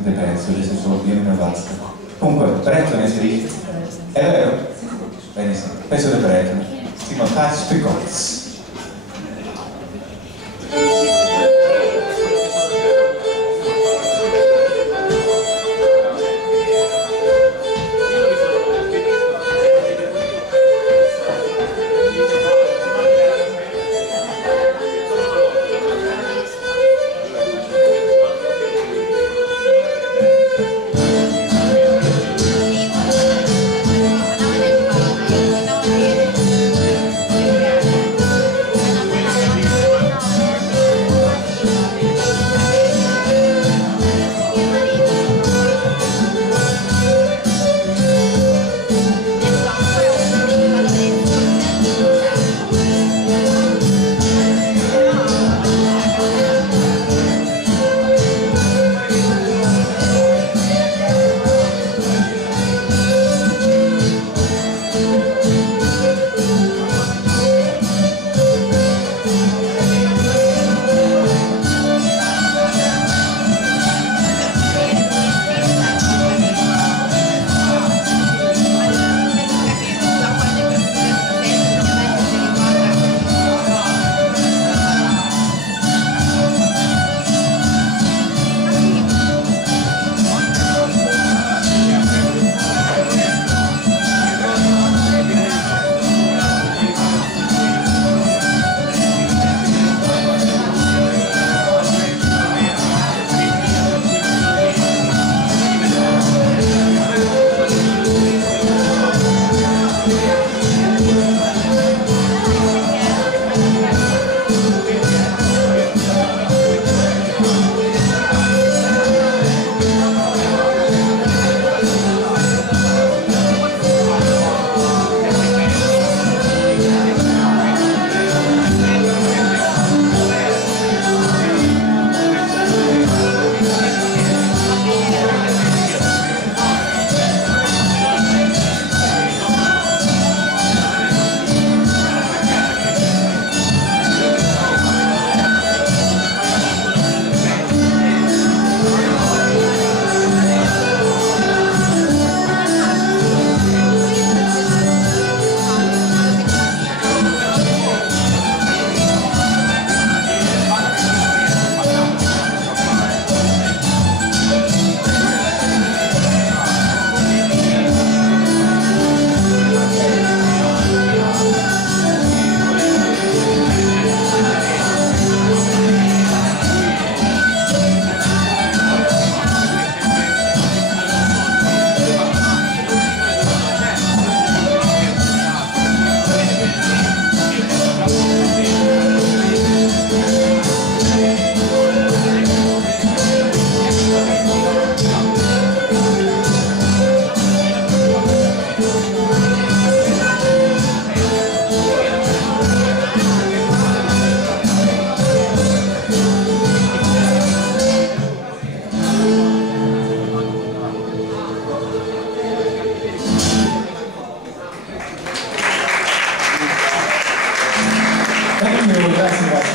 bastante pezzo, adesso solo io non basta. Comunque, Breton è inserito? È vero? Benissimo, pezzo di Breton. Si chiama Touch the Gods.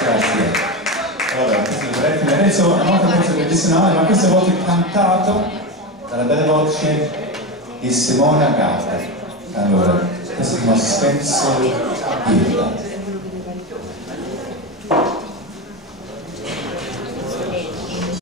Grazie. Allora, adesso una volta penso tradizionale, ma questa volta cantato dalla bella voce di Simona Gata. Allora, questo si chiama Spencer Hilda.